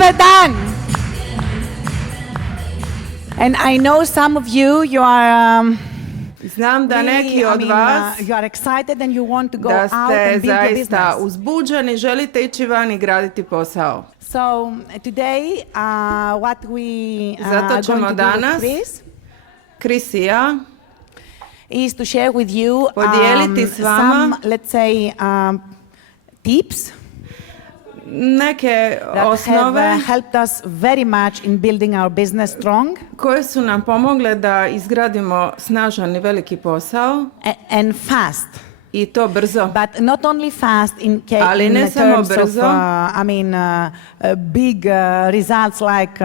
Super done. And I know some of you are Znam da neki od vas you are excited and you want to go da out ste and build your zaista business. uzbuđeni, želite ići van i graditi posao. So today, what we Zato going ćemo to do danas, with Cris i ja, is to share with you podijeliti s vama some, let's say, tips neke that osnove have helped us very much in building our business strong koje su nam pomogle da izgradimo snažan i veliki posao and fast. i to brzo. But not only fast in Ali ne samo terms of, brzo. big results like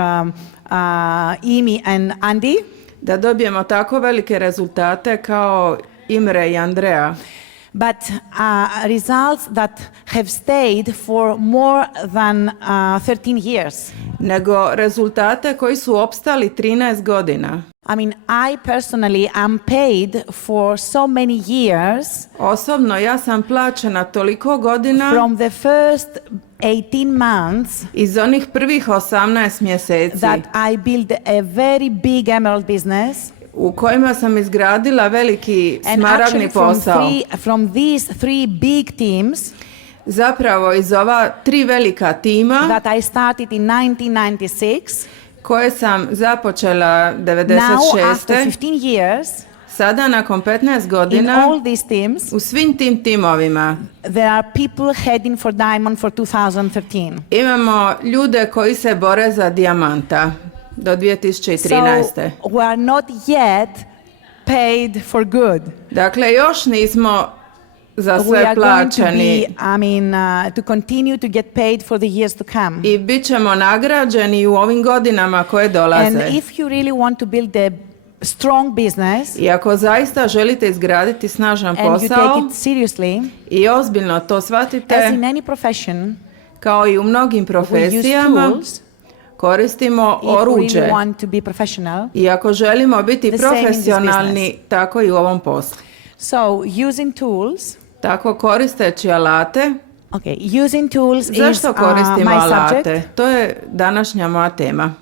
Imi and Andy, Da dobijemo tako velike rezultate kao Imre i Andreja, but results that have stayed for more than 13 years. nego rezultate koji su opstali 13 godina. I personally am paid for so many years Osobno ja sam plaćena toliko godina from the first 18 months iz onih prvih 18 mjeseci that I built a very big emerald business. u kojima sam izgradila veliki smaragdni posao. From these three big teams Zapravo iz ova 3 velika tima that I started in 1996, koje sam započela now after 96. 15 years, Sada nakon 15 in godina all these teams, u svim tim timovima there are people heading for diamond for 2013. imamo ljude koji se bore za dijamanta do 2013. So we are not yet paid for good. Dakle, još nismo za We sve are going to plaćeni be, to continue to get paid for the years to come. i bit ćemo nagrađeni u ovim godinama koje And dolaze. if you really want to build a strong business I ako zaista želite izgraditi snažan and you posao take it seriously, i ozbiljno to as shvatite, in any profession, kao i u mnogim we use profesijama, tools. koristimo If we oruđe. really want to be professional. I ako želimo biti The same in this profesionalni, business. tako i u ovom poslu. So using tools, Tako koristeći alate. using tools is Zašto koristimo my alate? subject. To je današnja moja tema.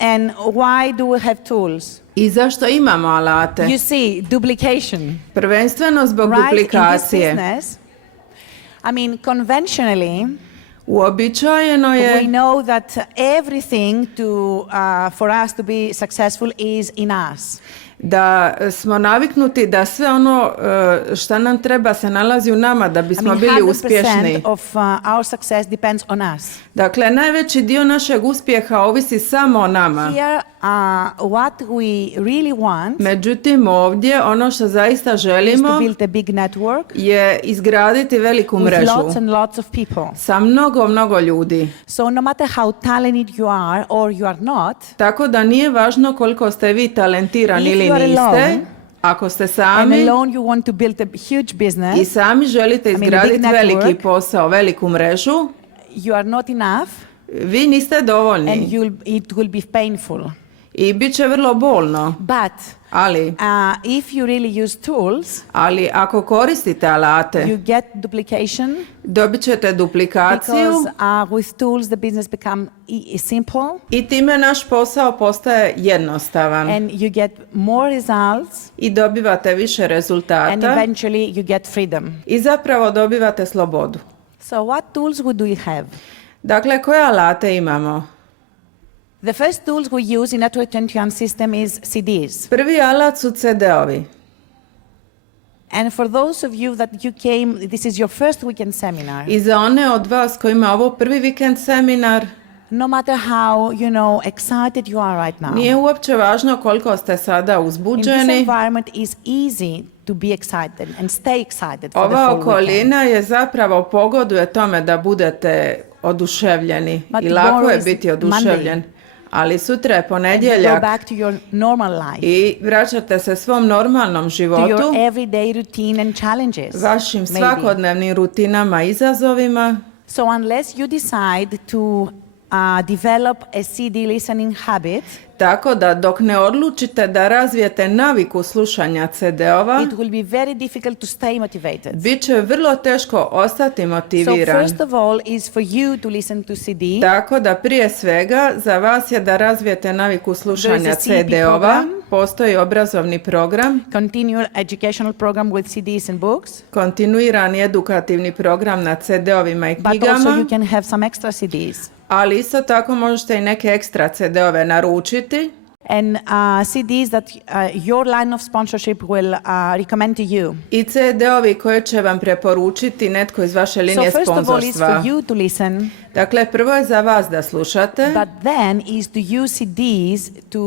And why do we have tools? I zašto imamo alate? You see, duplication. Prvenstveno zbog Right? In this duplikacije. business, conventionally, Uobičajeno we je know that everything for us to be successful is in us. da smo naviknuti da sve ono što nam treba se nalazi u nama da bismo bili 100% uspješni. of our success depends on us. Dakle, najveći dio našeg uspjeha ovisi samo o nama. Here, what we really want Međutim, ovdje ono što zaista is to želimo build a big network je izgraditi veliku with mrežu lots and lots of people. sa mnogo ljudi. So no matter how talented you are or you are not, Tako da nije važno koliko ste vi talentirani If ili you are niste, alone, ako ste and sami alone you want to build a huge business, i sami želite a big izgraditi network, veliki posao, veliku mrežu, you are not enough vi niste dovoljni and it will be painful. i bit će vrlo bolno. But Ali if you really use tools, ali ako koristite alate, you get duplication dobit ćete duplikaciju because with tools the business become simple i time naš posao postaje jednostavan and you get more results i dobivate više and rezultata eventually you get freedom. i zapravo dobivate slobodu. So what tools do you have? Dakle, koje alate imamo? The first tools we use in Network 21 system is CDs. Prvi alat su CD-ovi. And for those of you that you came, this is your first weekend seminar. I za one od vas kojima ovo prvi vikend seminar, No matter how, excited you are right now. nije uopće važno koliko ste sada In this uzbuđeni. environment is easy to be excited and stay excited for the Ova whole weekend. okolina je zapravo pogoduje tome da budete oduševljeni But i lako tomorrow je is biti oduševljen. Ali sutra je And you go ponedjeljak back to your normal life, i vraćate se svom normalnom to životu, your everyday routine and challenges. vašim maybe. svakodnevnim rutinama i izazovima. So unless you decide to develop a CD listening habit, Tako da dok ne odlučite da razvijete naviku slušanja CD-ova, it will be very difficult to stay motivated. bit će vrlo teško ostati So motiviran. first of all is for you to listen to CD. Tako da prije svega za vas je da razvijete naviku slušanja CP CD-ova. program. Postoji obrazovni program, Continual educational program with CDs and books. kontinuirani edukativni program na CD-ovima i But also knjigama, you can have some extra CDs. ali isto tako možete i neke ekstra CD-ove naručiti. And CDs that your line of sponsorship will recommend to you. I CD-ovi koje će vam preporučiti netko iz vaše So linije first of all is for sponzorstva. you to listen, Dakle, prvo je za vas da slušate, but then is to use CDs to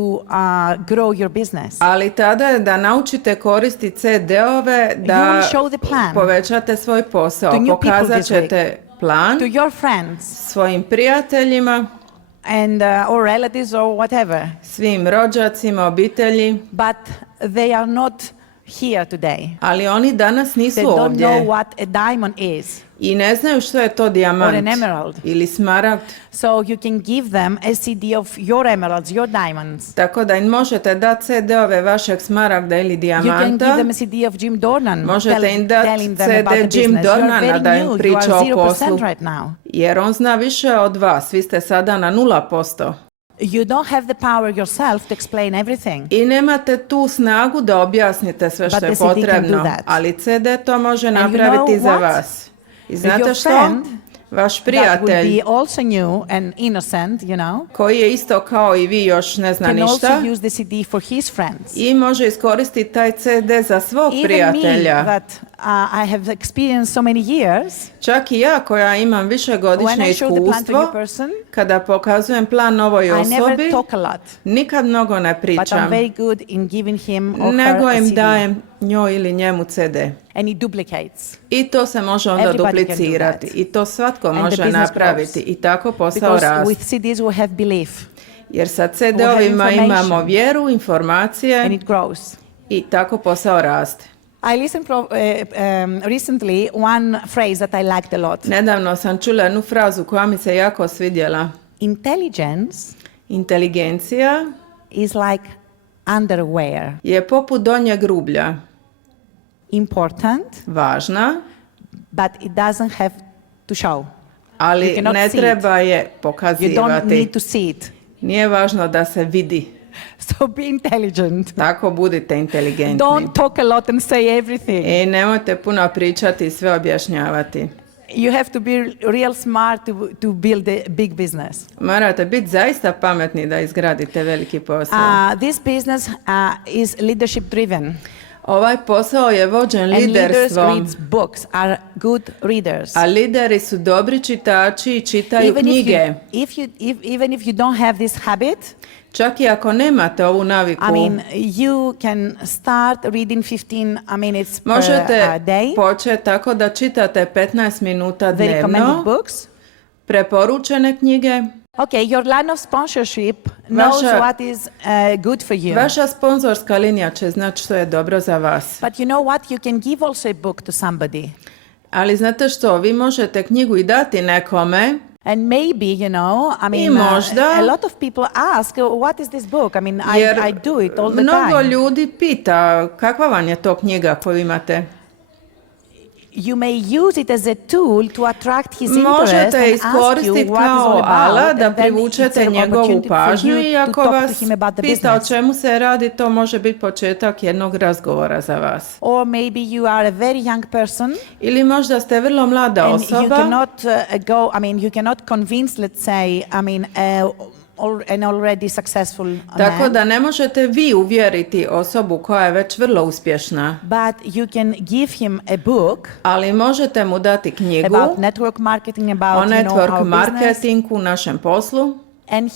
grow your business. ali tada je da naučite koristiti CD-ove You da will show the plan povećate svoj posao. to new people Pokazat this week. ćete plan to your friends svojim prijateljima, and or relatives or whatever. svim rođacima, obitelji, But they are not here today. ali oni danas nisu They don't ovdje know what a diamond is. i ne znaju što je to dijamant Or an emerald. ili smaragd. So you can give them a CD of your emeralds, your diamonds. Tako da im možete dati CD-ove vašeg smaragda ili You can dijamanta. give them a CD of Jim Dornan. Možete im dati telling them about the CD Jim business. You are Dornana very da im new. You priča are o 0% poslu. right now. Jer on zna više od vas. Vi ste sada na 0%. You don't have the power yourself to explain everything. I nemate tu snagu da objasnite sve But što je the CD can do potrebno. that. Ali CD to može you napraviti know za what? vas. I znate Your što? friend Vaš That will prijatelj be also new and innocent, you know, koji je isto kao i vi još ne zna can ništa also use the CD for his friends. i može iskoristiti taj CD za svog Even me, prijatelja. that I have experienced so many years, Čak i ja koja imam when višegodišnje I show the plan to a new iskustvo, person, kada pokazujem plan novoj I never osobi, talk a lot, nikad mnogo ne but I'm pričam, very good in giving him or her nego a im CD, dajem njoj ili njemu CD. and he duplicates. I to se može onda Everybody can do duplicirati. that. I to svatko And the može business napraviti. grows. I tako posao Because raste. with CDs we have belief, Jer sa CD-ovima information. imamo vjeru, and informacije it grows. i tako posao raste. I listened recently one phrase that I liked a lot. Nedavno sam čula jednu frazu koja mi se jako svidjela. Intelligence Inteligencija is like underwear. je poput donjeg rublja. Important, Važna, but it doesn't have to show. You ali cannot ne see it. treba je You don't pokazivati. need to see it. Nije važno da se vidi. So be intelligent. Tako budite inteligentni. Don't talk a lot and say everything. I nemojte puno pričati i sve objašnjavati. You have to be real smart to build a big business. Morate biti zaista pametni da izgradite veliki posao. This business is leadership driven. Ovaj posao je vođen And leaders liderstvom, read books, are good readers. a lideri su dobri čitači i čitaju knjige. Even if you don't have this habit, Čak i ako nemate ovu naviku, I mean, you can start reading 15 minutes per možete day. početi tako da čitate 15 minuta The recommended dnevno, books. preporučene knjige. Okay, your line of sponsorship knows what is good for you. Vaša sponzorska linija će znati što je dobro za vas. But you know what? You can give also a book to somebody. Ali znate što, vi možete knjigu i dati nekome. And maybe, you know, I mean, možda, a lot of people ask, what is this book? I mean, Jer I do it all the mnogo time. ljudi pita kakva vam je to knjiga koju imate. You may use it as a tool to attract his interest Možete and ask you iskoristiti what is all kao alat about, da and then it's privučete an njegovu opportunity for pažnju you i to ako talk to vas him about the pita o business. čemu se radi, to može biti početak jednog razgovora za vas. Or maybe you are a very young person Ili možda ste vrlo mlada and you osoba cannot you cannot convince, let's say, an already successful tako man, da ne možete vi uvjeriti osobu koja je već vrlo uspješna, but you can give him a book ali možete mu dati knjigu about network marketing, o about network our business, marketingu, našem poslu, and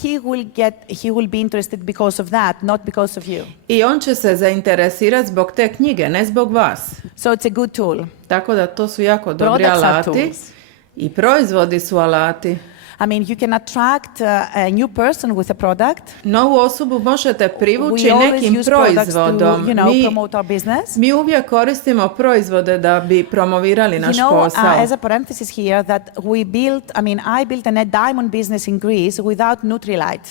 he will be interested because of that, not because of you. i on će se zainteresirati zbog te knjige, ne zbog vas. So it's a good tool. Tako da to su jako dobri Products are alati tools. i proizvodi su alati. I mean, you can attract a new person with a product. Novu osobu možete privući We always nekim use products to, proizvodom. promote our business. Mi uvijek koristimo proizvode da bi promovirali naš posao. As a parenthesis here, that I built a diamond business in Greece without Nutrilite.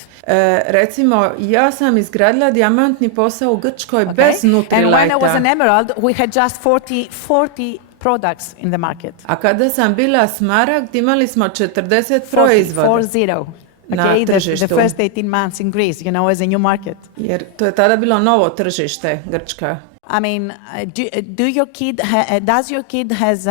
Recimo, ja sam izgradila dijamantni posao u Grčkoj bez Nutrilita. And when I was an emerald, we had just 40 products in the market. A kada sam bila smaragd, imali smo 40 proizvoda. 40. Okay, the first 18 months in Greece, as a new market. Jer to je tada bilo novo tržište, Grčka. I mean, does your kid have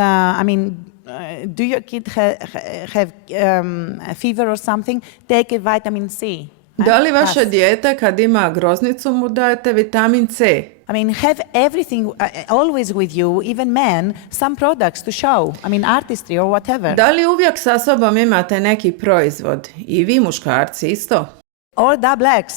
a fever or something? Take a vitamin C. Da li vaše dijete kad ima groznicu mu dajete vitamin C? I mean, have everything always with you, even men, some products to show. I mean, artistry or whatever. Da li uvijek sa sobom imate neki proizvod? I vi muškarci isto? Or double X.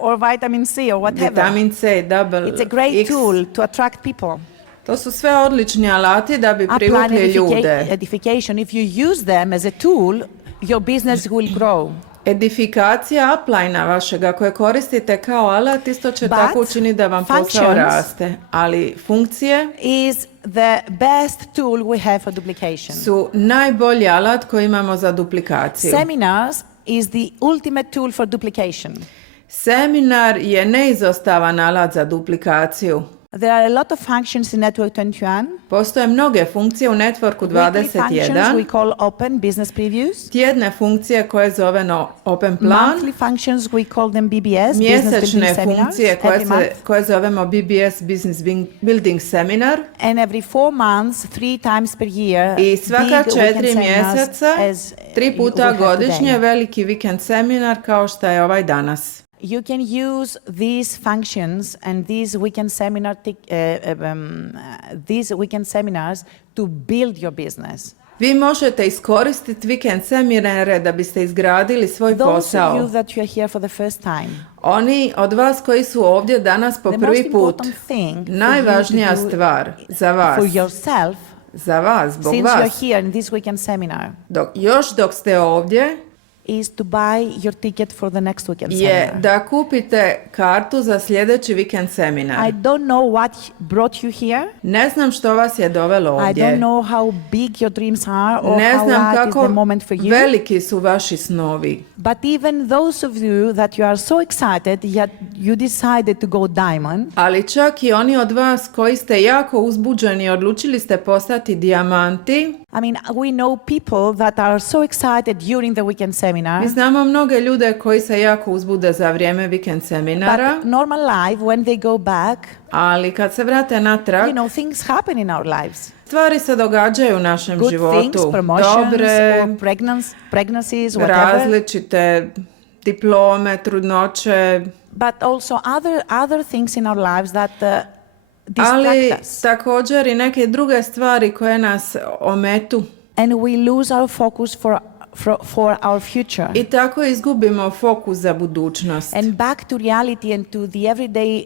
Or vitamin C or whatever. Vitamin C, double X. It's a great tool to attract people. To su sve odlični alati da bi privukli ljude. Edification. If you use them as a tool, your business will grow. Edifikacija upline vašega koje koristite kao alat isto će tako učiniti da vam posao raste. Ali funkcije is the best tool we have for duplication. Su najbolji alat koji imamo za duplikaciju. Seminars is the ultimate tool for duplication. Seminar je neizostavan alat za duplikaciju. There are a lot of functions in Network 21. Postoje mnoge funkcije u Networku 21. Functions we call open business previews. Tjedne funkcije koje zovemo open plan. Monthly functions we call them BBS. Mjesečne funkcije koje zovemo BBS Business Building Seminar. And every 4 months, 3 times per year. I svaka 4 mjeseca, 3 puta godišnje veliki weekend seminar kao što je ovaj danas. You can use these functions and these weekend seminars to build your business. Vi možete iskoristiti vikend seminare da biste izgradili svoj posao. Those of you that you are here for the first time. Oni od vas koji su ovdje danas po prvi put. Najvažnija stvar za vas. For yourself. Za vas, zbog since vas. Since you are here in this weekend seminar. Dok ste ovdje. Is to buy your ticket for the next weekend seminar. Je da kupite kartu za sljedeći vikend seminar. I don't know what brought you here. Ne znam što vas je dovelo ovdje. I don't know how big your dreams are or ne how znam right is the moment for you. Veliki su vaši snovi. But even those of you that you are so excited that you decided to go diamond. Ali čak i oni od vas koji ste jako uzbuđeni i odlučili ste postati dijamanti. I mean, we know people that are so excited during the weekend seminar. Mi znamo mnoge ljude koji se jako uzbude za vrijeme vikend seminara. But normal life, when they go back, ali kad se vrate natrag, things happen in our lives. Stvari se događaju u našem Good životu. Things, promotions, dobre, or pregnancies, whatever. Različite diplome, trudnoće. But also other things in our lives that ali također i neke druge stvari koje nas ometu. And we lose our focus for our future. I tako izgubimo fokus za budućnost. And back to reality and to the everyday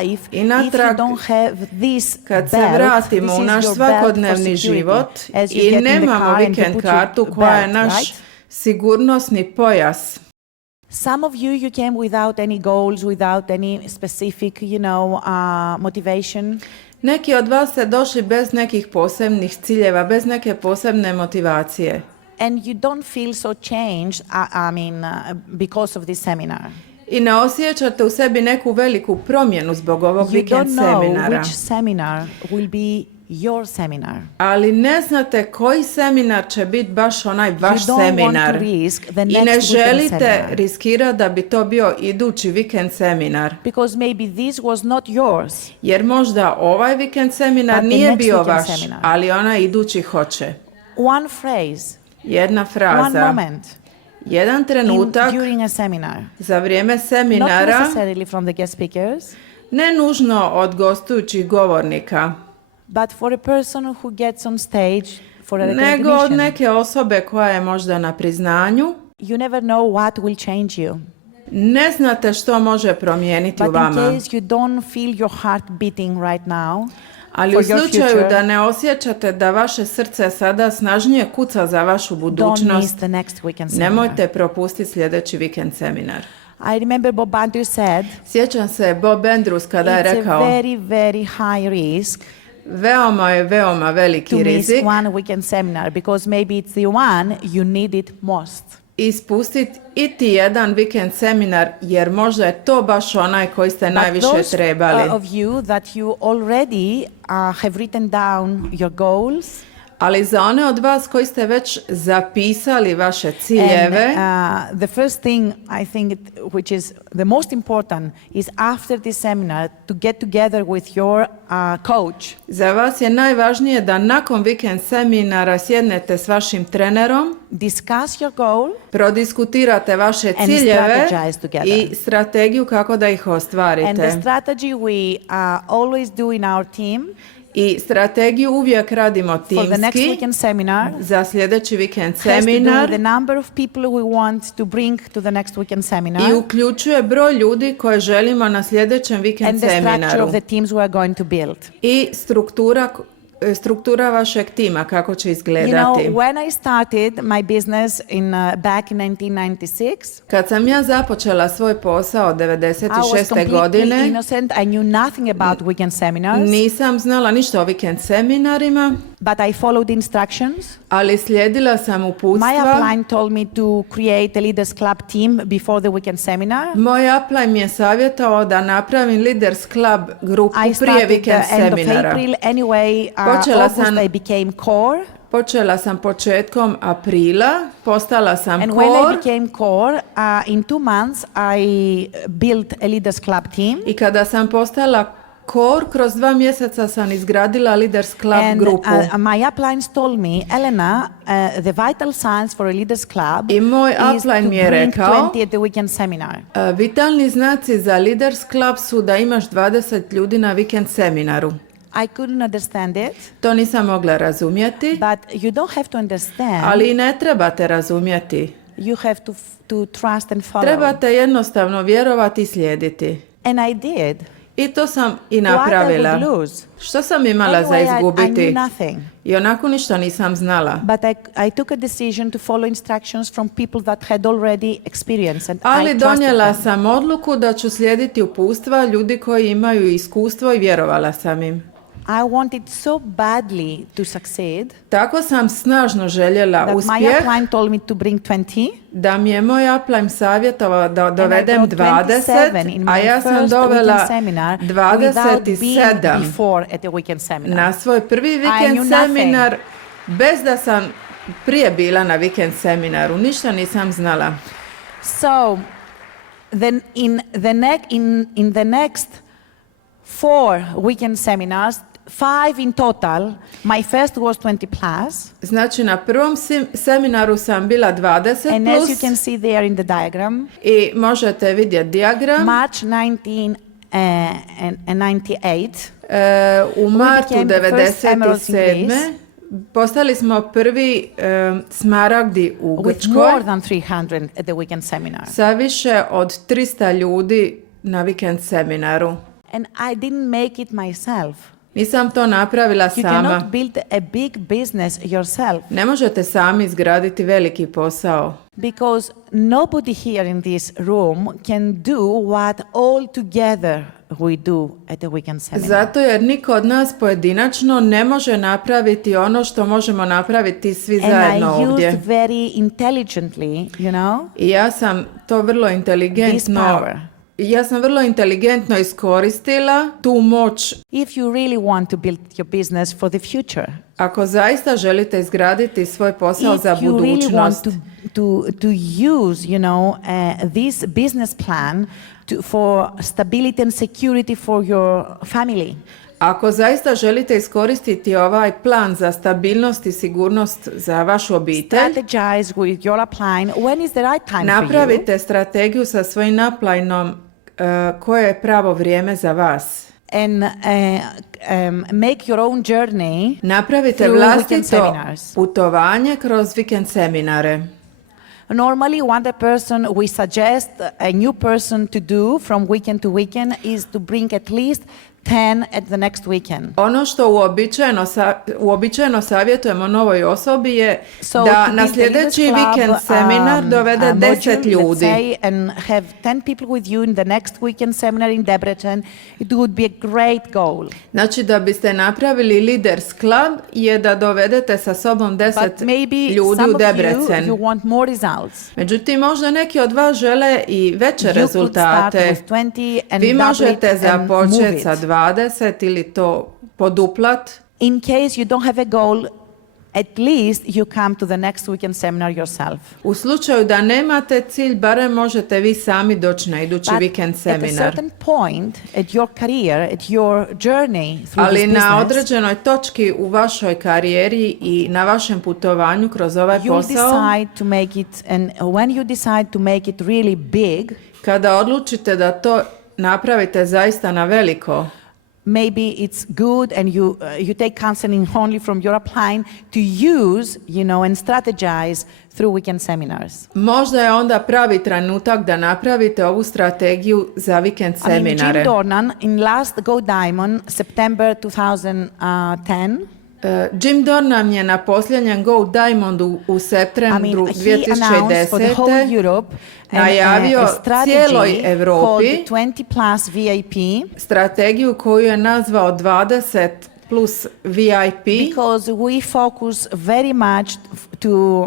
life. I natrag, if you don't have this kad se vratimo u naš svakodnevni život i nemamo vikend kartu koja je naš sigurnosni pojas. Some of you came without any goals, without any specific, motivation. Neki od vas ste došli bez nekih posebnih ciljeva, bez neke posebne motivacije. And you don't feel so changed, because of this seminar. I ne osjećate u sebi neku veliku promjenu zbog ovog vikend seminara. You don't know which seminar will be your seminar. Ali ne znate koji seminar će biti baš onaj vaš seminar. I ne želite riskirati da bi to bio idući vikend seminar. Because maybe this was not yours. Jer možda ovaj vikend seminar nije bio vaš, ali onaj idući hoće. One phrase. Jedna fraza. One moment. Jedan trenutak during a seminar. Za vrijeme seminara. Not necessarily from the guest speakers. Ne nužno od gostujućih govornika. But for a person who gets on stage for a recognition. Nego od neke osobe koja je možda na priznanju. You never know what will change you. Ne znate što može promijeniti u vama. But in case you don't feel your heart beating right now. Ali for u your slučaju future, da ne osjećate da vaše srce sada snažnije kuca za vašu don't miss budućnost, the next weekend seminar. nemojte propustiti sljedeći vikend seminar. I remember Bob Andrews said, Sjećam se Bob Andrews kada je it's a rekao, very, very high risk veoma to veliki miss rizik one weekend seminar because maybe it's the one you need it most. ispustiti iti jedan vikend seminar jer možda je to baš onaj koji ste But najviše those trebali. of you that you already have written down your goals, Ali za one od vas koji ste već zapisali vaše ciljeve, and the first thing I think which is the most important is after this seminar to get together with your coach. za vas je najvažnije da nakon vikend seminara sjednete s vašim trenerom, Discuss your goal prodiskutirate vaše and ciljeve strategize together. i strategiju kako da ih And the ostvarite. strategy we always do in our team I strategiju uvijek radimo for the next timski. weekend seminar Za sljedeći vikend has to do with seminar the number of people we want to bring to the next weekend seminar i uključuje broj ljudi koje želimo na sljedećem vikend and the structure seminaru of the teams we are going to build. i struktura vašeg tima kako će You know, izgledati. when I started my business back in 1996, Kad sam ja započela svoj posao I was 96. completely godine, innocent. I knew nothing about weekend seminars, nisam znala ništa o vikend seminarima, but I followed instructions. ali slijedila sam My uputstva. upline told me to create a leaders club team before the weekend seminar. Moj upline mi je savjetovao da napravim Leaders Club grupu I prije started vikend the end of seminara. April. Anyway, Počela August sam- I became core. Počela sam početkom aprila, postala sam And when I core became core, in 2 months I built a leaders club team. i kada sam postala core, kroz 2 mjeseca sam izgradila Leaders Club And grupu. my uplines told me, Elena, the vital signs for a leaders club I moj is to upline mi je bring rekao, 20 at the weekend seminar. Vitalni znaci za Leaders Club su da imaš 20 ljudi na vikend seminaru. I couldn't understand it, To nisam mogla razumjeti, but you don't have to understand. ali i ne trebate razumjeti. You have to trust and follow. Trebate jednostavno vjerovati i slijediti. And I did. I to sam i What I napravila. would lose. Što sam imala za Anyway, I izgubiti? knew nothing. I onako ništa nisam znala. But I took a decision to follow instructions from people that had already experienced, and Ali I trusted donijela them. sam odluku da ću slijediti uputstva ljudi koji imaju iskustvo i vjerovala sam im. I wanted so badly to succeed Tako sam snažno željela that my uspjeh upline told me to bring 20. da mi je moj upline savjetovao da dovedem And I brought 27 20, in a my ja sam first dovela weekend seminar without being 27 before at the weekend seminar. na svoj prvi knew vikend nothing. seminar bez da sam prije bila na vikend seminaru. Ništa nisam znala. So, then in the next 4 weekend seminars, 5 in total, my first was 20 plus, Znači na prvom seminaru sam bila 20 and as you plus can see there in the diagram, i možete vidjeti dijagram. March 1998, U martu became the first emeralds in 97. Greece. Postali smo prvi smaragdi u with Grčkoj more than 300 at the weekend seminar. sa više od 300 ljudi na vikend seminaru. And I didn't make it myself. Nisam to napravila You sama. cannot build a big business yourself Ne možete sami izgraditi veliki posao. because nobody here in this room can do what all together we do at the weekend seminar. Zato jer niko od nas pojedinačno ne može napraviti ono što možemo napraviti svi And zajedno I ovdje. used very intelligently, you know, I ja sam to vrlo this inteligentno power. Ja sam vrlo inteligentno iskoristila tu moć. If you really want to build your business for the future, Ako zaista želite izgraditi svoj posao if za you really budućnost, want to use, you know, this business plan for stability and security for your family, ako zaista želite iskoristiti ovaj plan za stabilnost i sigurnost za vašu obitelj, strategize with your upline when is the right time for you. napravite strategiju sa svojim uplineom koje je pravo vrijeme za vas. And make your own journey. Napravite Through weekend vlastito seminars. putovanje kroz vikend seminare. Normally, one the person we suggest a new person to do from weekend to weekend is to bring at least 10 at the next weekend. Ono što uobičajeno savjetujemo novoj osobi je So da to na build the Leaders sljedeći Club, vikend seminar dovede module, 10 let's ljudi. say, and have 10 people with you in the next weekend seminar in Debrecen. It would be a great goal. Znači da biste napravili Leaders Club je da dovedete sa sobom 10 But maybe ljudi some u of Debrecen. you want more results. Međutim, možda neki od vas žele i veće You could start rezultate. with 20 and Vi double možete it and move započeti it. sa 20 ili to poduplat. In case you don't have a goal, at least you come to the next weekend seminar yourself. U slučaju da nemate cilj, barem možete vi sami doći na idući vikend At a seminar. certain point at your career, at your journey through Ali this na business, određenoj točki u vašoj karijeri i na vašem putovanju kroz ovaj you'll posao, decide to make it, and when you decide to make it really big, kada odlučite da to napravite zaista na veliko, maybe it's good and you take counseling only from your upline to use, and strategize through weekend seminars. možda je onda pravi trenutak da napravite ovu strategiju za vikend seminare. Jim Dornan in last Go Diamond, September 2010, Jim Dornan je na posljednjem Go Diamondu u septembru he announced for the whole 2010. Europe najavio a strategy cijeloj Europi called 20 plus VIP, strategiju koju je nazvao 20 plus VIP, because we focus very much to,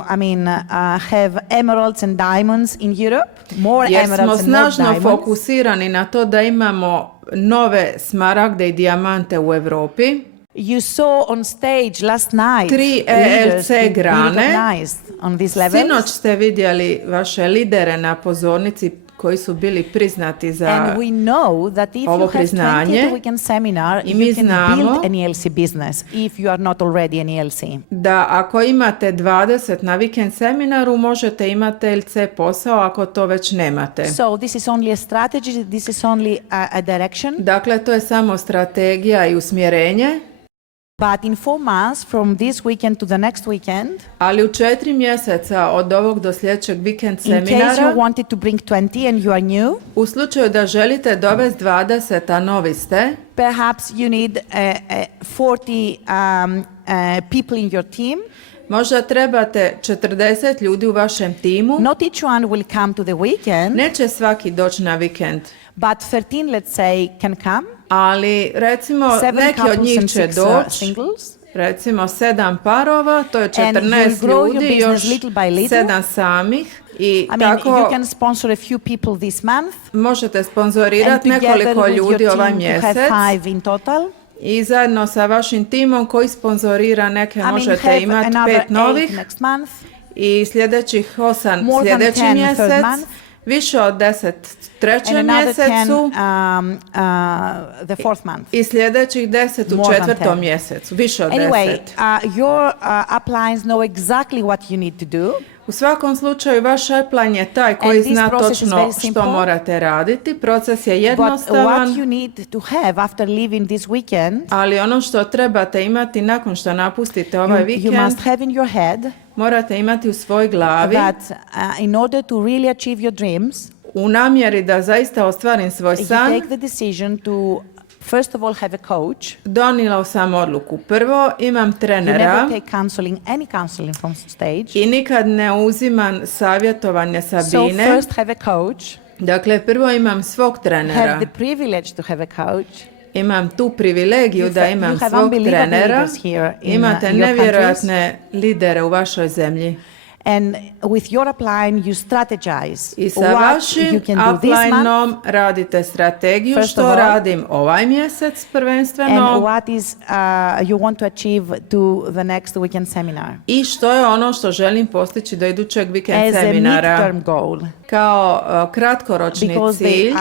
have emeralds and diamonds in Europe, more jer smo emeralds and more snažno diamonds. fokusirani na to da imamo nove smaragde i dijamante u Europi. You saw on stage last night 3 leaders ELC being grane. recognized on these levels. Sinoć ste vidjeli vaše lidere na pozornici koji su bili priznati za And we know that if ovo you have priznanje. 20 weekend seminar, I mi you can znamo build an ELC business if you are not already an ELC. da ako imate 20 na vikend seminaru možete imati LC posao ako to već nemate. So this is only a strategy, this is only a direction. Dakle, to je samo strategija i usmjerenje, But in 4 months from this weekend to the next weekend, ali u 4 mjeseca od ovog do sljedećeg vikend in case you seminara, wanted to bring 20 and you are new, u slučaju da želite dovesti 20, a novi ste, perhaps you need 40 people in your team. možda trebate 40 ljudi u vašem timu. Not each one will come to the weekend, Neće svaki doći na vikend, but 13, let's say, can come. ali recimo 7 neki od couples njih and će 6 doći, singles. recimo 7 parova, to je And you'll 14 grow your ljudi, business još little by little. 7 samih i tako You can sponsor a few people this month. možete And sponzorirati together nekoliko with ljudi your ovaj team to have mjesec 5 in total. i zajedno sa vašim timom koji sponzorira neke možete have imati another 5 novih 8 next month. i sljedećih 8 More than sljedeći 10 mjesec, third month. više od 10 trećem And another 10 mjesecu the fourth month. i sljedećih 10 u More than četvrtom 10. mjesecu, više od Anyway, 10. your uplines know exactly what you need to do. U svakom slučaju vaš upline je taj koji And this zna process is točno very što simple. morate raditi. Proces je But jednostavan, what you need to have after leaving this weekend, ali ono što trebate imati nakon što napustite ovaj you vikend, must have in your head morate imati u svojoj glavi that in order to really achieve your dreams, u namjeri da zaista ostvarim svoj you san. take the decision to first of all have a coach. Donijela sam odluku. Prvo imam You trenera never take any counseling from stage. i nikad ne uzimam savjetovanje sa So bine. first have a coach. Dakle, prvo imam svog trenera. Have the privilege to have a coach. Imam tu privilegiju da imam you have svog unbelievable trenera. leaders here in, Imate your nevjerojatne lidere u vašoj zemlji. And with your upline you strategize I sa what vašim you can do this month uplineom radite strategiju First of što all. radim ovaj mjesec and prvenstveno what is you want to achieve to the next weekend seminar. i što je ono što želim postići do idućeg vikend As a seminara. midterm goal. Kao kratkoročni Because cilj,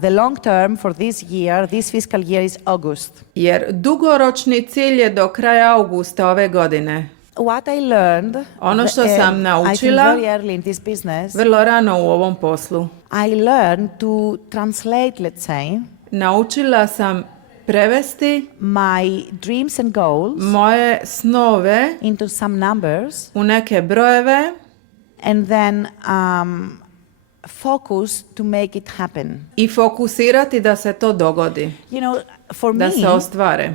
the long term for this year, this fiscal year is August. jer dugoročni cilj je do kraja augusta ove godine. What I learned, Ono što sam I naučila think very early in this business, vrlo rano u ovom poslu, I learned to translate, let's say, naučila sam prevesti my dreams and goals moje snove into some numbers u neke brojeve and then focus to make it happen. I fokusirati da se to dogodi, You know, for da me, se ostvare.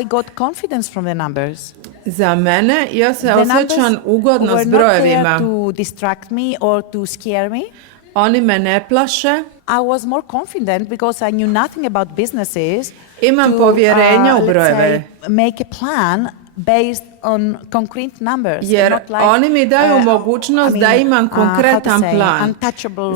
I got confidence from the numbers. Za mene, ja se The numbers osjećam ugodno were s not there brojevima. to distract me or to scare me. Oni me ne plaše. I was more confident because I knew nothing about businesses. Imam to, povjerenja u let's brojeve. say, make a plan based on concrete numbers. Jer not like, oni mi daju mogućnost da imam konkretan plan.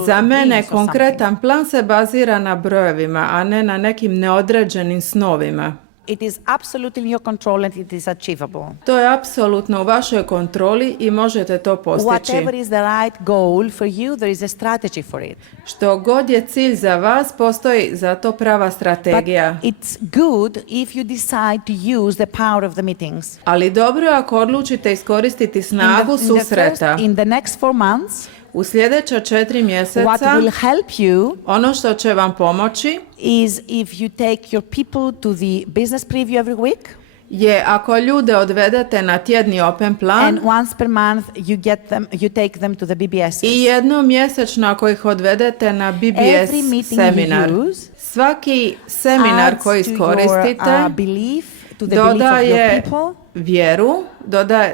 Za mene konkretan plan se bazira na brojevima, a ne na nekim neodređenim snovima. It is absolutely in your control and it is achievable. To je apsolutno u vašoj kontroli i možete to postići. Whatever is the right goal for you, there is a strategy for it. Što god je cilj za vas, postoji za to prava But strategija. it's good if you decide to use the power of the meetings. Ali dobro je ako odlučite iskoristiti snagu susreta. In the next 4 months, U sljedeća 4 what mjeseca, will help you ono što će vam pomoći is if you take your people to the business preview every week, je ako ljude odvedete na tjedni open plan and once per month you take them to the BBS. i jednom mjesečno ako ih odvedete na BBS Every meeting seminar. you use Svaki seminar adds koji to your, iskoristite belief, to the belief of your dodaje people, vjeru,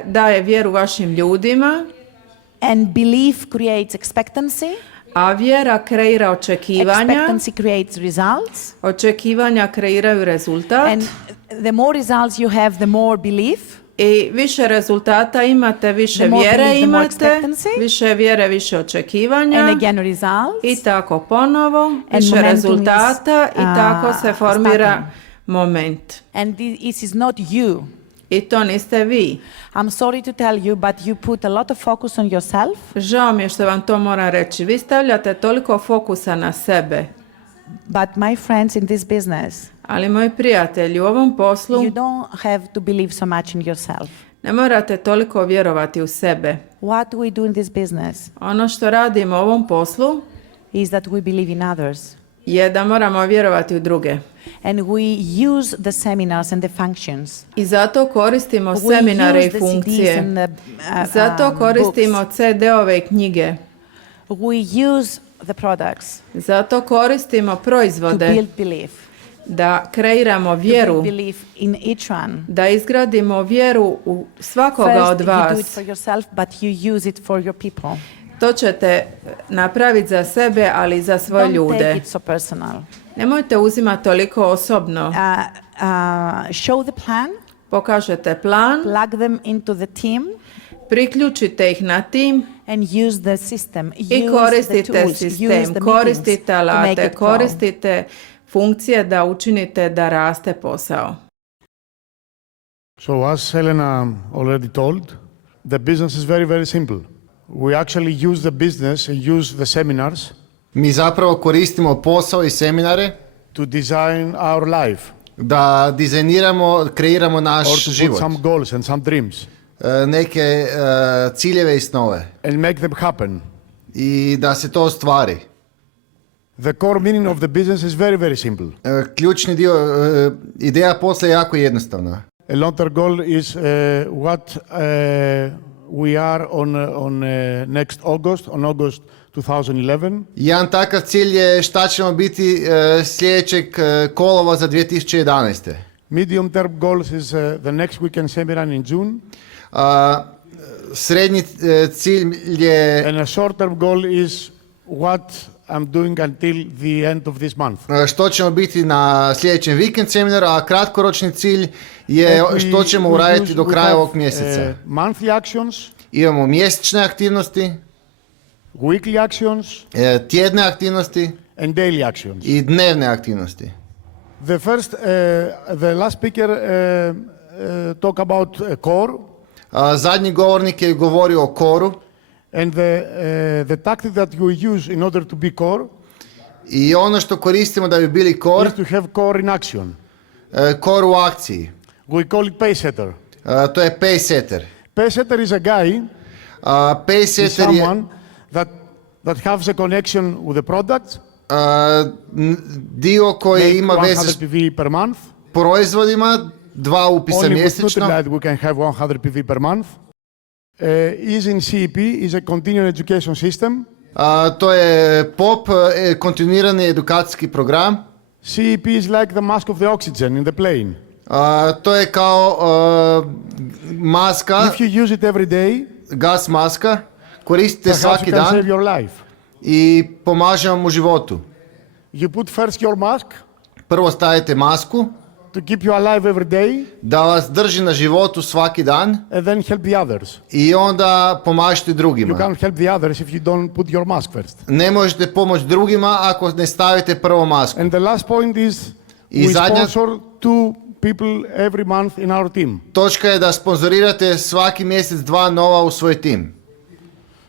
daje vjeru vašim ljudima, and belief creates expectancy. a vjera kreira očekivanja, Expectancy creates results, očekivanja kreiraju rezultat and the more results you have, the more belief. i više rezultata imate, više The more vjere belief, the more imate, expectancy. više vjere, više očekivanja And again, results. i tako ponovo, više momentum rezultata is, i tako se formira starting. moment. And this is not you. I to niste vi. I'm sorry to tell you, but you put a lot of focus on yourself, Žao mi je što vam to moram reći. Vi stavljate toliko fokusa na sebe. but my friends in this business, Ali moji prijatelji, u ovom poslu you don't have to believe so much in yourself. ne morate toliko vjerovati u sebe. What we do in this business Ono što radimo u ovom poslu is that we believe in others. je da moramo vjerovati u druge. And we use the seminars and the functions. I zato koristimo We seminare use i the CDs funkcije. and the, Zato koristimo books. CD-ove i knjige. We use the products Zato koristimo to proizvode build belief. da kreiramo To vjeru, build belief in each one. da izgradimo vjeru u svakoga First, od you do it vas. for yourself, but you use it for your people. To ćete napraviti za sebe, ali i za svoje Don't take ljude. it so personal. Nemojte uzimati toliko osobno. Show the plan, Pokažete plan, plug them into the team, priključite ih na tim and use the system. i Use the koristite tools, use sistem, the koristite meetings to make alate, it grow. koristite funkcije da učinite da raste posao. So as Elena already told, the business is very, very simple. We actually use the business and use the seminars Mi zapravo koristimo posao i seminare to design our life da dizajniramo, kreiramo or naš to put život. some goals and some dreams Neke ciljeve i snove and make them happen. i da se to ostvari. The core meaning of the business is very, very simple. Ključni dio, ideja posla je jako jednostavna. A long-term goal is what we are on next August, on August 2011. Jedan takav cilj je šta ćemo biti sljedećeg kolovoza 2011. Medium term goals is the next weekend seminar in June. Srednji cilj je And a short term goal is what I'm doing until the end of this month. što ćemo biti na sljedećem vikend seminaru, a kratkoročni cilj je što ćemo uraditi do kraja ovog mjeseca. Monthly actions, Imamo mjesečne aktivnosti, weekly actions, tjedne aktivnosti and daily actions. i dnevne aktivnosti. The last speaker talk about core, Zadnji govornik je govorio o koru and the tactic that you use in order to be core i ono što koristimo da bi bili kor, is to have core in action. kor u akciji. We call it pace setter. To je pace setter. Pace setter is a guy, Pace is setter je someone that has a connection with the product, dio koji make ima veze 100 s PV per month. proizvodima, 2 upisa Only with mjesečno. Nutrilite we can have 100 PV per month. Is in CEP, is a continuing education system. To je POP, kontinuirani edukacijski program. CEP is like the mask of the oxygen in the plane. To je kao maska, If you use it every day, gas maska, koristite perhaps svaki you can save dan your life. i pomaže vam u životu. You put first your mask Prvo stavite masku to keep you alive every day, da vas drži na životu svaki dan and then help the others. i onda pomažete You drugima. can't help the others if you don't put your mask first. Ne možete pomoći drugima ako ne stavite prvo masku. And the last point is I we zadnja- sponsor 2 people every month in our team. Točka je da sponzorirate svaki mjesec 2 nova u svoj tim.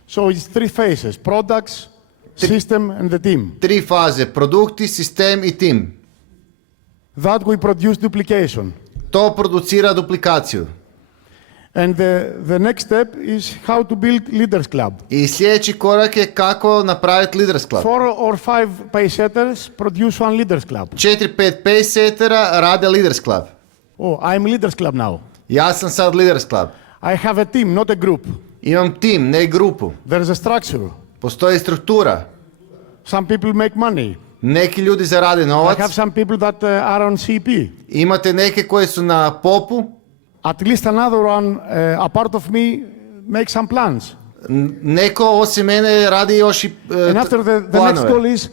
So it's 3 phases: products, system, and the team. 3 faze, produkti, sistem i tim. That we produce duplication. To producira duplikaciju. And the next step is how to build Leaders Club. I sljedeći korak je kako napraviti Leaders Club. 4 or 5 pay setters produce one Leaders Club. 4-5 paysettera rade Leaders Club. Oh, I'm Leaders Club now. Ja sam sad Leaders Club. I have a team, not a group. Imam tim, ne grupu. There's a structure. Postoji struktura. Some people make money. Neki ljudi zarade I novac. have some people that are on CP. Imate neke koji su na popu. At least another one, a part of me, make some plans. Neko osim mene radi još i And after the next planove. goal is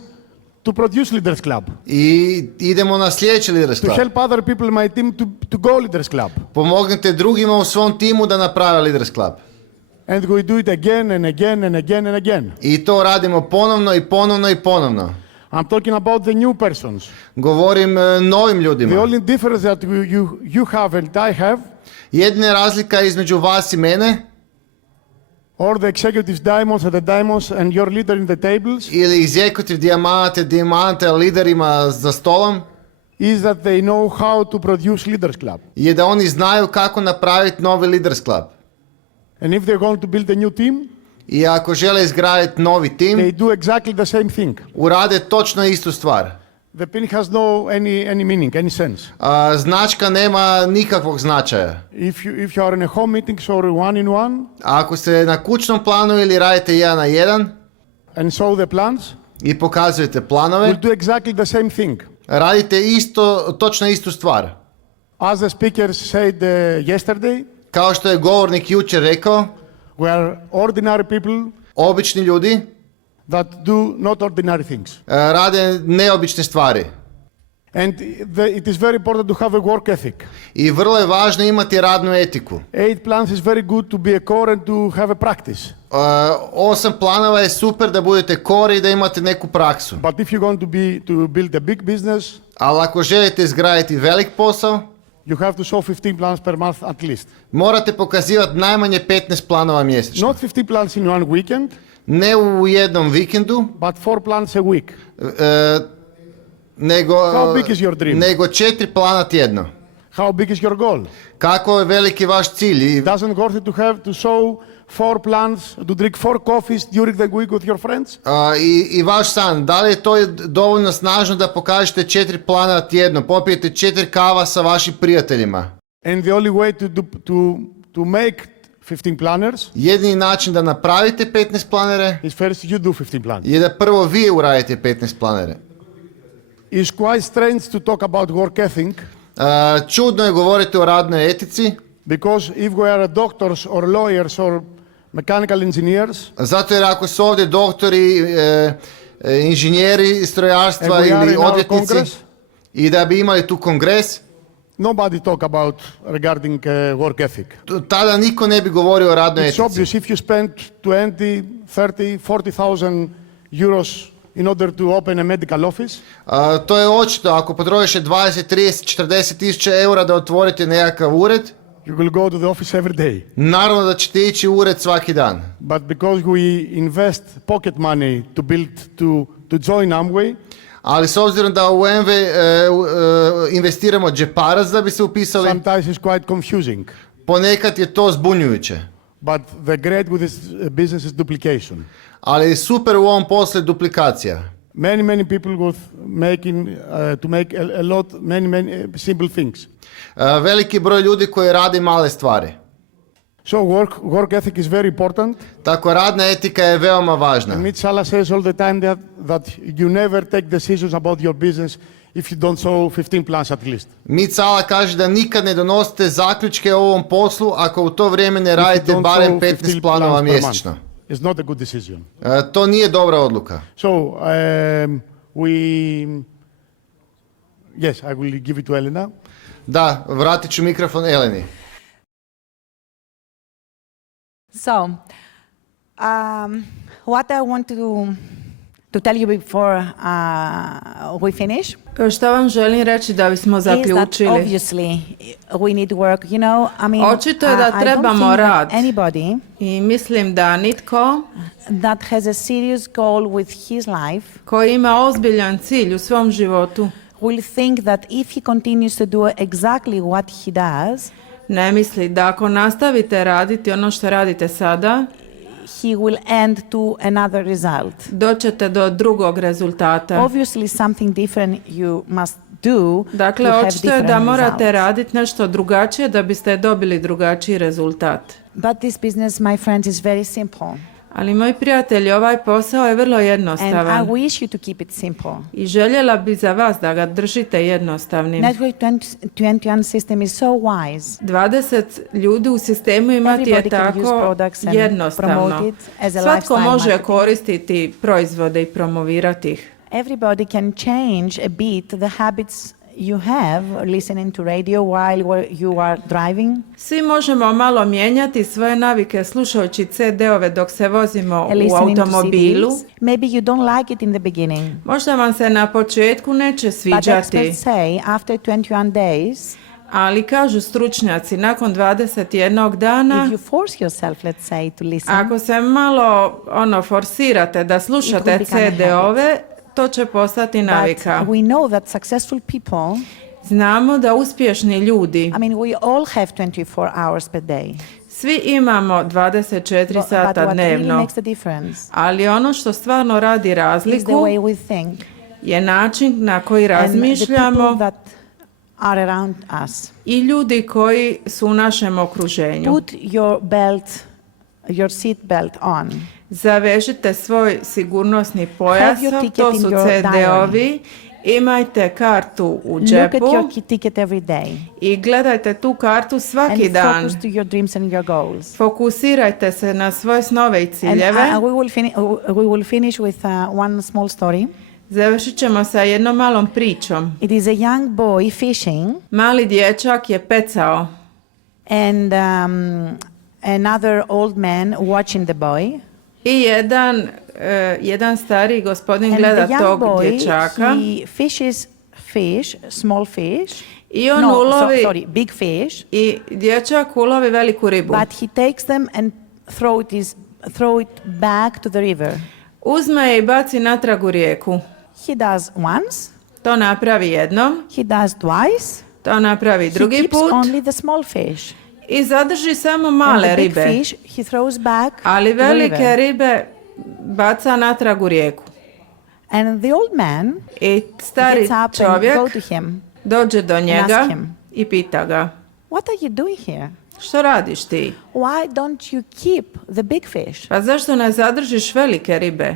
to produce Leaders Club. I idemo na sljedeći Leaders To Club. help other people in my team to go Leaders Club. Pomognite drugima u svom timu da naprave Leaders Club. And we do it again and again and again and again. I to radimo ponovno i ponovno i ponovno. I'm talking about the new persons. Govorim novim The ljudima. only difference that you have and I have, Jedina razlika između vas i mene or the executives diamonds and the diamonds and your leader in the tables, ili executive dijamante liderima za stolom is that they know how to produce Leaders Club. je da oni znaju kako napraviti novi Leaders Club. And if they're going to build a new team, I ako žele izgraditi novi tim, they do exactly the same thing. urade točno istu stvar. The pin has no any meaning, any sense. Značka nema nikakvog značaja. If you are in a home meetings or one in one Ako ste na kućnom planu ili radite 1 na 1 and show the plans, i pokazujete planove, we'll do exactly the same thing. radite točno istu stvar. As the speakers said yesterday, Kao što je govornik jučer rekao, we are ordinary people obični ljudi that do not ordinary things. rade neobične stvari. And it is very important to have a work ethic. I vrlo je važno imati radnu etiku. 8 plans is very good to be a core and to have a practice. 8 planova je super da budete core i da imate neku praksu. But if you're going to build a big business, Ali ako želite izgraditi velik posao, you have to show 15 plans per month at least. morate pokazivati najmanje 15 planova mjesečno. Not 50 plans in one weekend, Ne u jednom vikendu, but 4 plans a week. nego How big is your dream? nego 4 plana tjedno. How big is your goal? Kako je veliki vaš cilj? I It doesn't worth it to have to show 4 plans, to drink 4 coffees during the week with your friends? I vaš san, da li je to dovoljno snažno da pokažete 4 plana tjedno, popijete 4 kava sa vašim prijateljima? And the only way to make 15 planners Jedini način da napravite 15 planere is first you do 15 plans. je da prvo vi uradite 15 planere. It's quite strange to talk about work ethic Čudno je govoriti o radnoj etici, because if we are doctors or lawyers or mechanical engineers zato jer ako su ovdje doktori, inženjeri strojarstva And we are ili in our odvjetnici Congress? i da bi imali tu kongres, nobody talk about regarding work ethic. tada niko ne bi govorio o radnoj It's etici. obvious if you spend 20, 30, 40,000 euros in order to open a medical office, To je očito, ako potrošite 20, 30, 40 tisuća eura da otvorite nekakav ured, you will go to the office every day. naravno da ćete ići u ured svaki dan. But because we invest pocket money to build to join Amway, Ali s obzirom da u MV investiramo džeparac da bi se upisali, sometimes it's quite confusing. ponekad je to zbunjujuće. But the great with this business is duplication. Ali super u ovom poslu je duplikacija. Many people with making to make a lot many simple things. Veliki broj ljudi koji radi male stvari. So work ethic is very important. Tako radna etika je veoma važna. Mitch Sala says all the time that you never take decisions about your business if you don't sow 15 plants at least. Mitch Sala kaže da nikad ne donosite zaključke o ovom poslu ako u to vrijeme ne radite barem 15 planova mjesečno. It's not a good decision. To nije dobra odluka. So yes, I will give it to Elena. Da, vratit ću mikrofon Eleni. So, what I want to tell you before we finish Što vam želim reći da bismo is that zaključili? obviously we need work. You know, I mean, Očito je da I don't trebamo think rad. that anybody I mislim da nitko that has a serious goal with his life koji ima ozbiljan cilj u svom životu will think that if he continues to do exactly what he does, ne misli da ako nastavite raditi ono što radite sada, he will end to another result. doćete do drugog rezultata. Obviously, something different you must do Dakle, to have očito je da different morate results. raditi nešto drugačije da biste dobili drugačiji rezultat. But this business, my friends, is very simple. Ali moji prijatelji, ovaj posao je vrlo And I jednostavan. wish you to keep it simple. I željela bi za vas da ga držite jednostavnim. Network 21 system is so wise. 20 ljudi u sistemu imati je Everybody can use tako products and jednostavno. promote it as a Svatko lifestyle može marketing. koristiti proizvode i promovirati ih. Everybody can change a bit the habits you have listening to radio while you are driving. Svi možemo malo mijenjati svoje navike slušajući CD-ove dok se vozimo u Listening to automobilu. CDs. Maybe you don't like it in the beginning. Možda vam se na početku neće But sviđati, experts say after 21 days, ali kažu stručnjaci, nakon 21 dana, if you force yourself, let's say, to listen, ako se malo forsirate da slušate It will become a CD-ove, to će postati but navika. we know that successful people, Znamo da uspješni ljudi, I mean, we all have 24 hours per day. svi imamo 24 But sata what really dnevno, makes a difference ali ono što stvarno radi is the razliku way we think je način na koji and the people razmišljamo that are around us. i ljudi koji su u našem okruženju. Put your seat belt on. Zavežite svoj sigurnosni pojas, Have your ticket to in su your CD-ovi, imajte kartu u Look at džepu your ticket every day i gledajte tu kartu svaki and dan. focus to your dreams and your goals. Fokusirajte se na svoje snove i And ciljeve. we will finish with one small story. Završit ćemo sa jednom malom pričom. It is a young boy fishing Mali dječak je pecao and another old man watching the boy. i jedan stariji gospodin And gleda the young tog boy, dječaka he fishes fish, small fish. i on No, ulovi big fish. i dječak ulovi veliku ribu. But he takes them and throw it back to the river. Uzme je i baci natrag u rijeku. He does once, To napravi jednom, he does twice. to napravi He drugi keeps put only the small fish. i zadrži samo And male the big ribe. fish he throws back Ali to the velike river. ribe baca natrag u rijeku. And the old man I stari gets up and čovjek go to him. dođe do njega ask him. i pita ga, What are you doing here? što radiš ti? Why don't you keep the big fish? Pa zašto ne zadržiš velike ribe?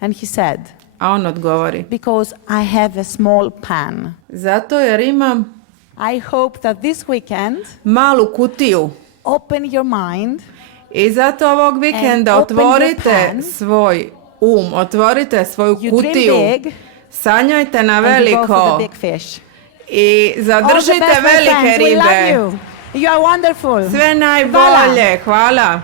And he said, A on odgovori, because I have a small pan. zato jer imam I hope that this weekend malu kutiju. open your mind I zato ovog vikenda And open your otvorite pan. svoj otvorite svoju You kutiju, dream big sanjajte na and you go for veliko the big fish. i All the zadržite best, my velike friends. We love ribe. you. You are wonderful. Sve najbolje, hvala.